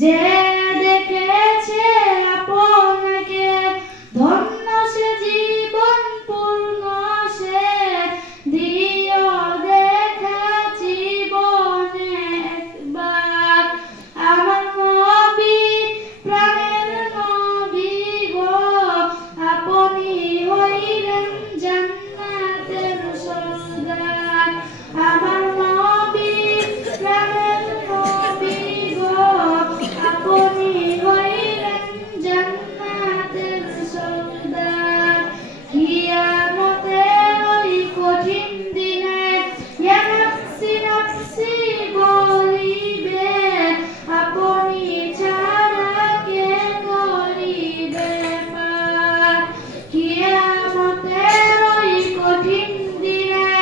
যে দেখেছে আপনাকে ধন্য সে জীবন পূর্ণ সে দিও দেখা জীবনে একবার আমার নবী প্রাণের নবী গো আপনি হইলেন জান্নাতের সরদার আমার নবী প্রাণের নবী গো আপনি হইলেন জান্নাতের সরদার কিয়ামতের ওই কঠিন দিনে ইয়া নাফসি নাফসি বলিবে আপনি ছাড়া কে করিবে পার কিয়ামতের ওই কঠিন দিনে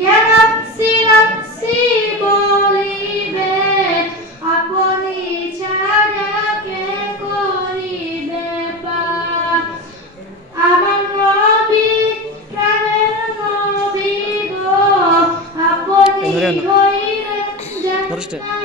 ইয়া নাফসি নাফসি বলিবে আপনি ছাড়া কে করিবে পার আমার নবী প্রাণের নবী গো আপনি হইলেন জান্নাতের